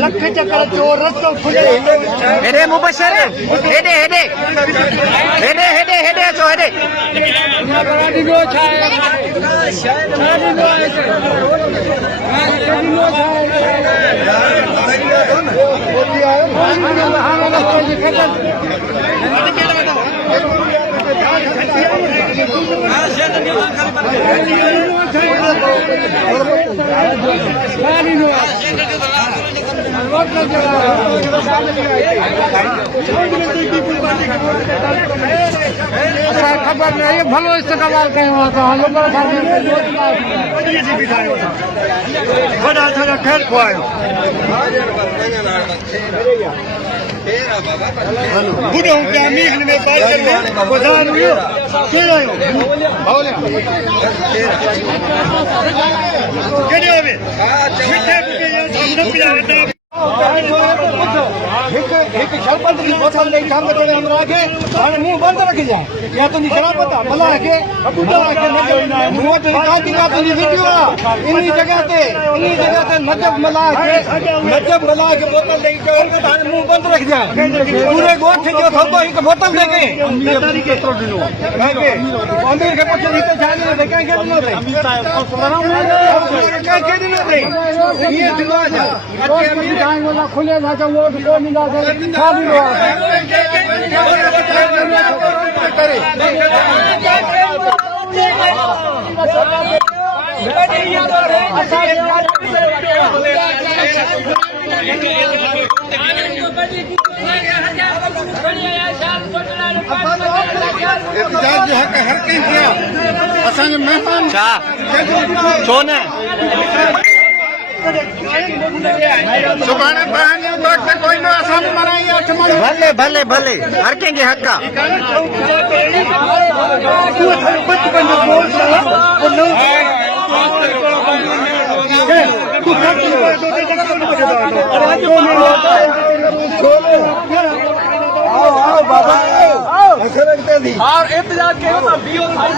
लख चक्कर चोर रस्तो खुले हेडे मुबशर हेडे हेडे हेडे हेडे हेडे अचो हेडे खबर नहीं भलो इस्तेमाल करें वहाँ तो हम लोग बड़ा थोड़ा खेल खुआयो बुढ़ो क्या मीख में बात करते प्रधान हुए के आयो भावले के दियो बे मिठे के सामने पिया एक शरबत की बोतल नहीं सामने पड़े हम रखे और मुंह बंद रख जाए या तो निकला पता भला है के कबूतर रखे मुंह तो काटी काटी वीडियो इन्हीं जगह पे नजब मला के बोतल नहीं के मुंह बंद रख जाए पूरे गोठ जो थोको एक बोतल देके अमीर के पक्ष में जाने देखे के दिनो रे के दिनो रे ये दिनो जा अमीर जान वाला खुले ना जो वोट को मिला दे खाली लो करे एहतजाज जो हक हर कहीं किया असांजे मेहमान छा छो न सुभाणे बहन वक्त कोई न असां मनाई भले भले भले हर कंहिंखे हक़ और एहतजाज कयो था बीओ भाई